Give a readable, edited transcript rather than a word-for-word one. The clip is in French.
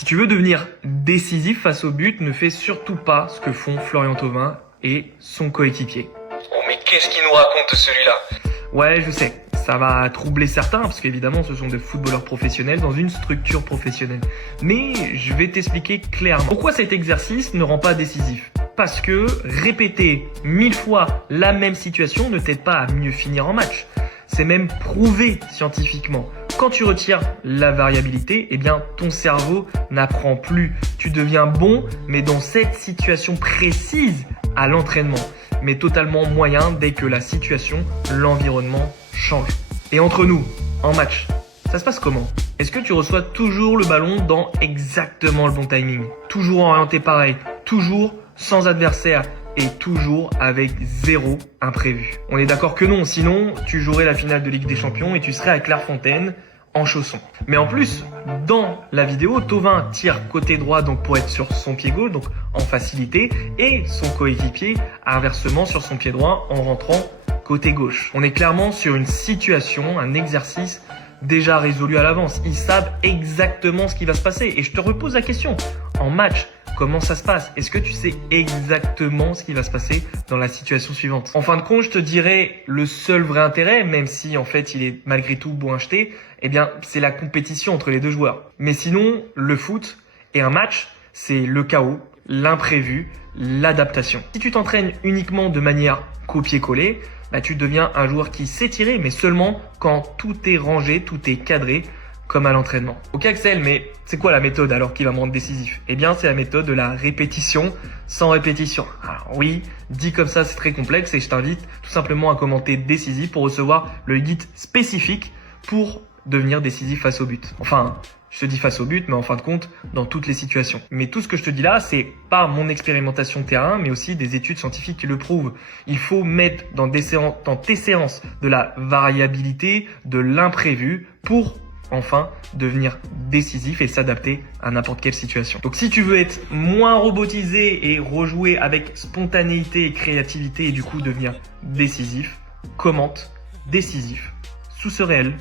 Si tu veux devenir décisif face au but, ne fais surtout pas ce que font Florian Thauvin et son coéquipier. Oh mais qu'est-ce qu'il nous raconte celui-là? Ouais, je sais, ça va troubler certains parce qu'évidemment ce sont des footballeurs professionnels dans une structure professionnelle. Mais je vais t'expliquer clairement pourquoi cet exercice ne rend pas décisif. Parce que répéter 1000 fois la même situation ne t'aide pas à mieux finir en match. C'est même prouvé scientifiquement. Quand tu retires la variabilité, eh bien ton cerveau n'apprend plus. Tu deviens bon, mais dans cette situation précise à l'entraînement, mais totalement moyen dès que la situation, l'environnement change. Et entre nous, en match, ça se passe comment? Est-ce que tu reçois toujours le ballon dans exactement le bon timing? Toujours orienté pareil, toujours sans adversaire et toujours avec zéro imprévu? On est d'accord que non, sinon tu jouerais la finale de Ligue des Champions et tu serais à Clairefontaine en chaussons. Mais en plus, dans la vidéo, Thauvin tire côté droit donc pour être sur son pied gauche, donc en facilité, et son coéquipier inversement sur son pied droit en rentrant côté gauche. On est clairement sur une situation, un exercice déjà résolu à l'avance. Ils savent exactement ce qui va se passer. Et je te repose la question, en match, comment ça se passe? Est-ce que tu sais exactement ce qui va se passer dans la situation suivante? En fin de compte, je te dirais le seul vrai intérêt, même si en fait il est malgré tout bon acheté, eh bien c'est la compétition entre les deux joueurs. Mais sinon, le foot et un match, c'est le chaos, l'imprévu, l'adaptation. Si tu t'entraînes uniquement de manière copier-coller, bah, tu deviens un joueur qui sait tirer, mais seulement quand tout est rangé, tout est cadré, comme à l'entraînement. Ok Axel, mais c'est quoi la méthode alors qui va me rendre décisif? Eh bien, c'est la méthode de la répétition sans répétition. Alors oui, dit comme ça, c'est très complexe et je t'invite tout simplement à commenter décisif pour recevoir le guide spécifique pour devenir décisif face au but. Enfin, je te dis face au but, mais en fin de compte, dans toutes les situations. Mais tout ce que je te dis là, c'est pas mon expérimentation de terrain, mais aussi des études scientifiques qui le prouvent. Il faut mettre dans tes séances de la variabilité, de l'imprévu pour enfin devenir décisif et s'adapter à n'importe quelle situation. Donc si tu veux être moins robotisé et rejouer avec spontanéité et créativité et du coup devenir décisif, commente décisif sous ce réel.